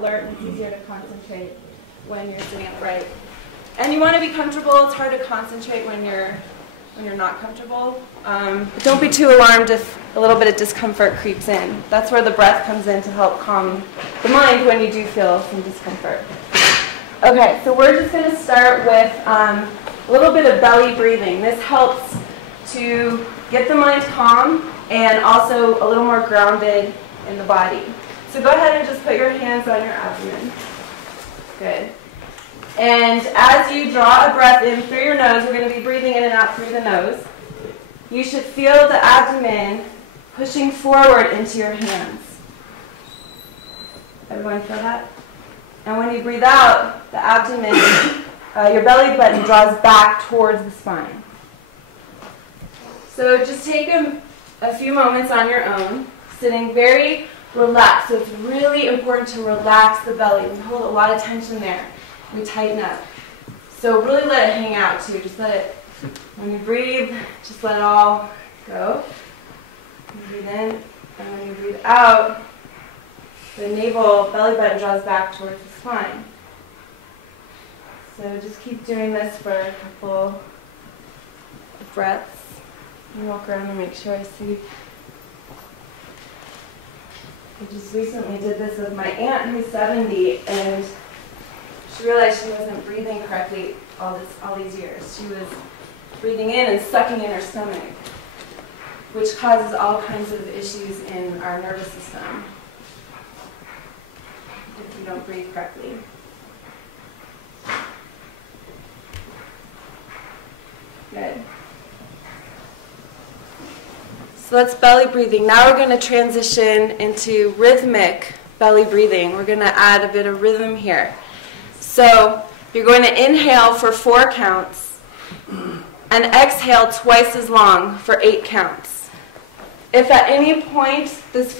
alert and it's easier to concentrate when you're sitting upright. And you want to be comfortable. It's hard to concentrate when you're not comfortable. But don't be too alarmed if a little bit of discomfort creeps in. That's where the breath comes in to help calm the mind when you do feel some discomfort. Okay, so we're just going to start with a little bit of belly breathing. This helps to get the mind calm and also a little more grounded in the body. So go ahead and just put your hands on your abdomen. Good. And as you draw a breath in through your nose, we're going to be breathing in and out through the nose. You should feel the abdomen pushing forward into your hands. Everyone feel that? And when you breathe out, the abdomen, your belly button draws back towards the spine. So just take a few moments on your own, sitting very relaxed. So it's really important to relax the belly. We hold a lot of tension there. We tighten up. So really let it hang out too. Just let it, when you breathe, just let it all go. You breathe in, and when you breathe out, the navel belly button draws back towards the spine. So just keep doing this for a couple of breaths. And walk around and make sure I see. I just recently did this with my aunt who's 70, and she realized she wasn't breathing correctly all these years. She was breathing in and sucking in her stomach, which causes all kinds of issues in our nervous system if you don't breathe correctly. Good. So that's belly breathing. Now we're going to transition into rhythmic belly breathing. We're going to add a bit of rhythm here. So you're going to inhale for 4 counts and exhale twice as long for 8 counts. If at any point this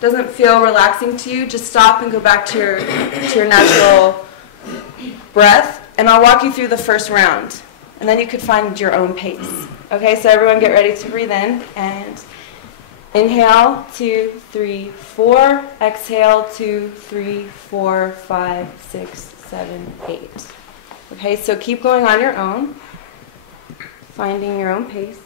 doesn't feel relaxing to you, just stop and go back to your natural breath, and I'll walk you through the first round, and then you could find your own pace. Okay, so everyone get ready to breathe in, and inhale, 2, 3, 4, exhale, 2, 3, 4, 5, 6, 7, 8. Okay, so keep going on your own, finding your own pace.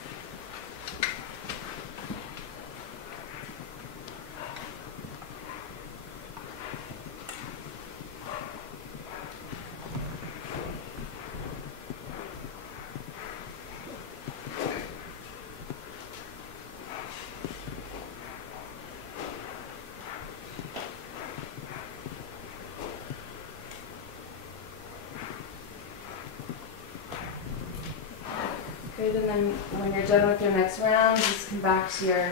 Good, and then when you're done with your next round, just come back to your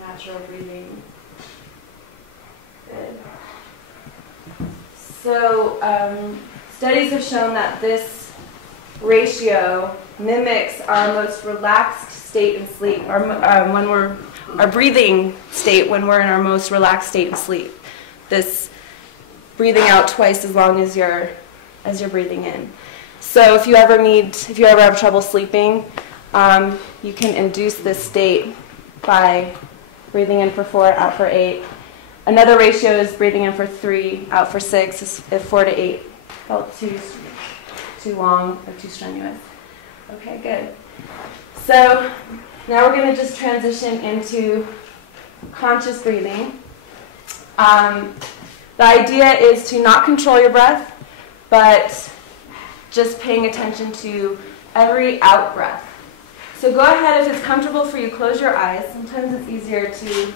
natural breathing. Good. So studies have shown that this ratio mimics our most relaxed state in sleep, our breathing state when we're in our most relaxed state in sleep. This breathing out twice as long as you're breathing in. So if you ever have trouble sleeping, you can induce this state by breathing in for 4, out for 8. Another ratio is breathing in for 3, out for 6, if 4 to 8 felt too long or too strenuous. Okay, good. So now we're going to just transition into conscious breathing. The idea is to not control your breath, but just paying attention to every out breath. So go ahead, if it's comfortable for you, close your eyes. Sometimes it's easier to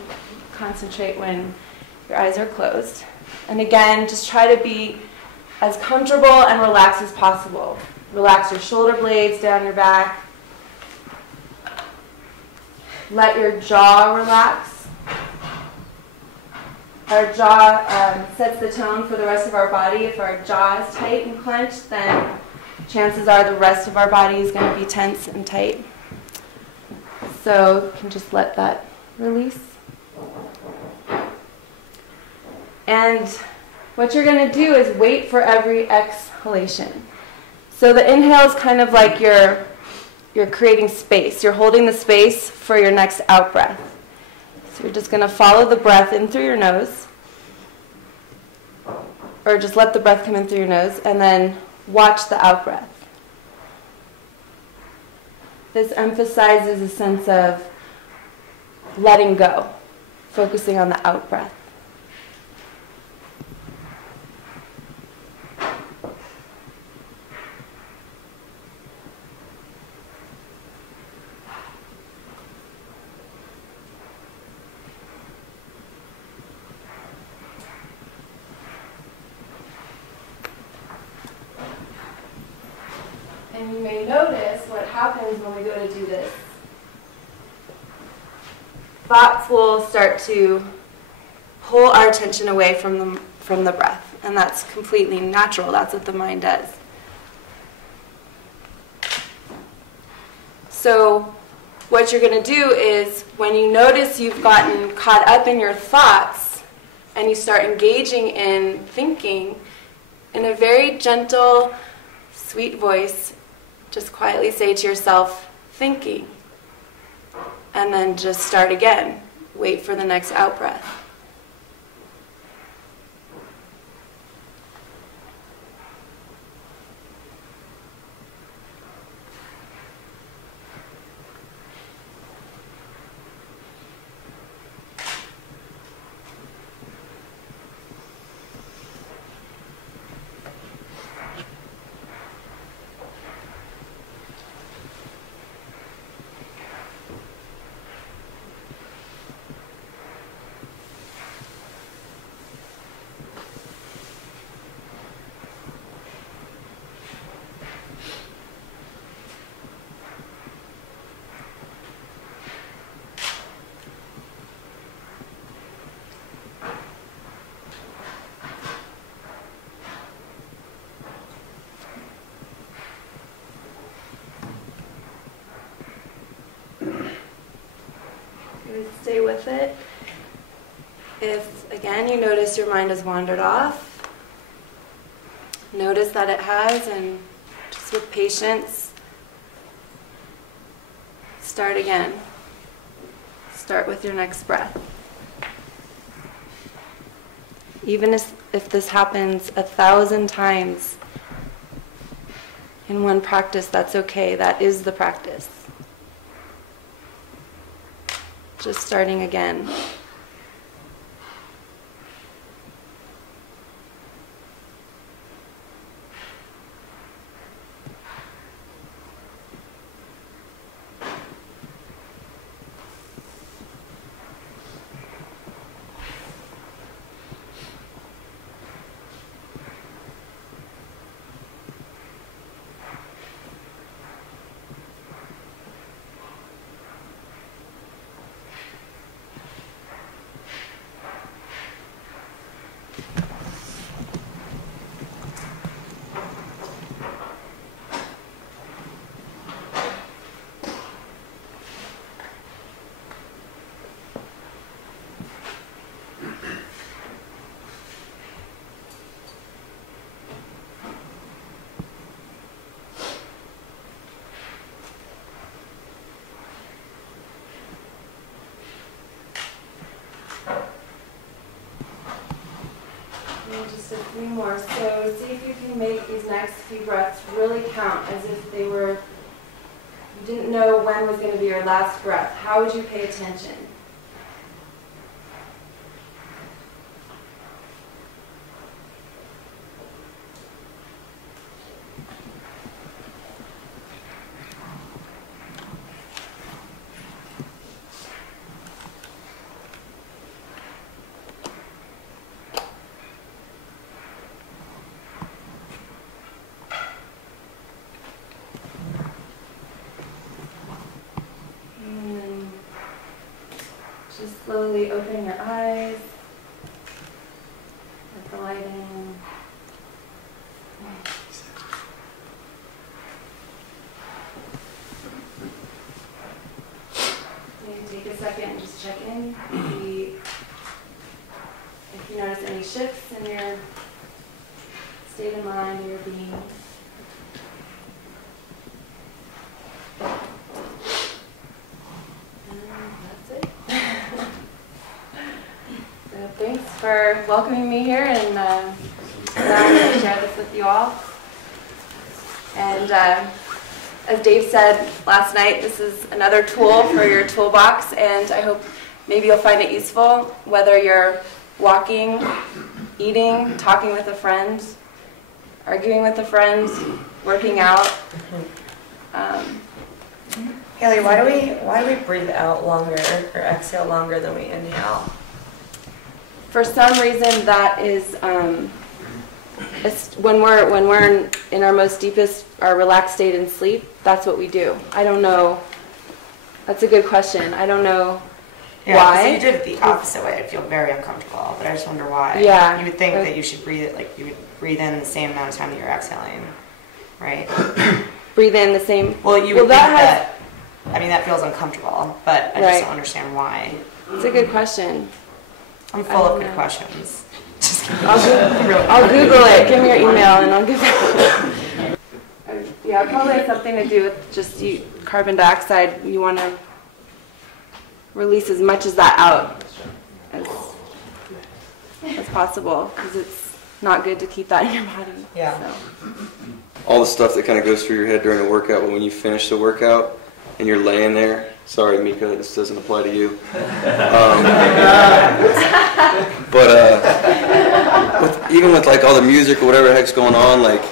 concentrate when your eyes are closed. And again, just try to be as comfortable and relaxed as possible. Relax your shoulder blades down your back. Let your jaw relax. Our jaw sets the tone for the rest of our body. If our jaw is tight and clenched, then chances are the rest of our body is going to be tense and tight. So you can just let that release. And what you're going to do is wait for every exhalation. So the inhale is kind of like you're creating space. You're holding the space for your next out breath. So you're just going to follow the breath in through your nose. or just let the breath come in through your nose, and then watch the out breath. This emphasizes a sense of letting go, focusing on the out breath. And you may notice what happens when we go to do this. Thoughts will start to pull our attention away from the breath. And that's completely natural. That's what the mind does. So what you're going to do is when you notice you've gotten caught up in your thoughts and you start engaging in thinking, in a very gentle, sweet voice, just quietly say to yourself, thinking. And then just start again. Wait for the next out breath. Stay with it. If, again, you notice your mind has wandered off, notice that it has, and just with patience, start again. Start with your next breath. Even if this happens 1,000 times in one practice, that's okay. That is the practice. Just starting again. Just a few more. So see if you can make these next few breaths really count as if they were, you didn't know when was going to be your last breath. How would you pay attention? Just slowly opening your eyes, let the light in. Maybe take a second and just check in. See if you notice any shifts in your state of mind or your being. Thanks for welcoming me here, and And I'm going to share this with you all. And as Dave said last night, this is another tool for your toolbox, and I hope maybe you'll find it useful, whether you're walking, eating, talking with a friend, arguing with a friend, working out. Haley, why do we breathe out longer or exhale longer than we inhale? For some reason, that is when we're in our most deepest, our relaxed state in sleep. That's what we do. I don't know. That's a good question. I don't know why. So you did it the opposite way. I'd feel very uncomfortable, but I just wonder why. Yeah. You would think that you should breathe it like you would breathe in the same amount of time that you're exhaling, right? Breathe in the same. Well, you would think that. I mean, that feels uncomfortable, but I just don't understand why. It's a good question. I'm full of good questions. Just kidding. I'll Google it. Give me your email and I'll give it. Yeah, it probably has something to do with just carbon dioxide. You want to release as much of that out as possible, because it's not good to keep that in your body. Yeah. So. All the stuff that kind of goes through your head during a workout, but when you finish the workout and you're laying there, sorry Mika, this doesn't apply to you. Even with like all the music or whatever the heck's going on, like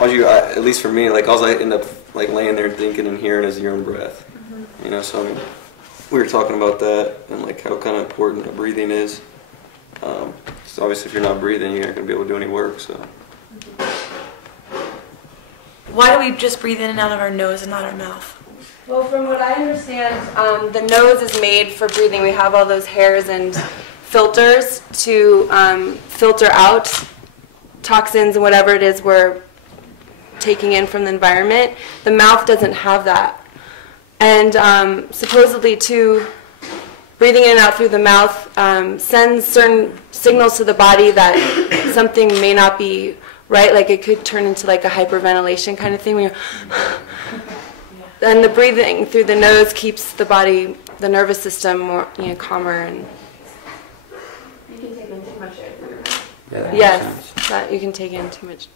at least for me, like all I end up like laying there thinking and hearing is your own breath. You know, so I mean, we were talking about that and like how kind of important breathing is. So obviously, if you're not breathing, you're not going to be able to do any work. So. Why do we just breathe in and out of our nose and not our mouth? Well, from what I understand, the nose is made for breathing. We have all those hairs and filters to filter out toxins and whatever it is we're taking in from the environment. The mouth doesn't have that. And supposedly, too, breathing in and out through the mouth sends certain signals to the body that something may not be right. Like it could turn into like a hyperventilation kind of thing. When and the breathing through the nose keeps the body, the nervous system, more calmer. And you can take in too much air through your mouth. Yeah, yes, that you can take in too much.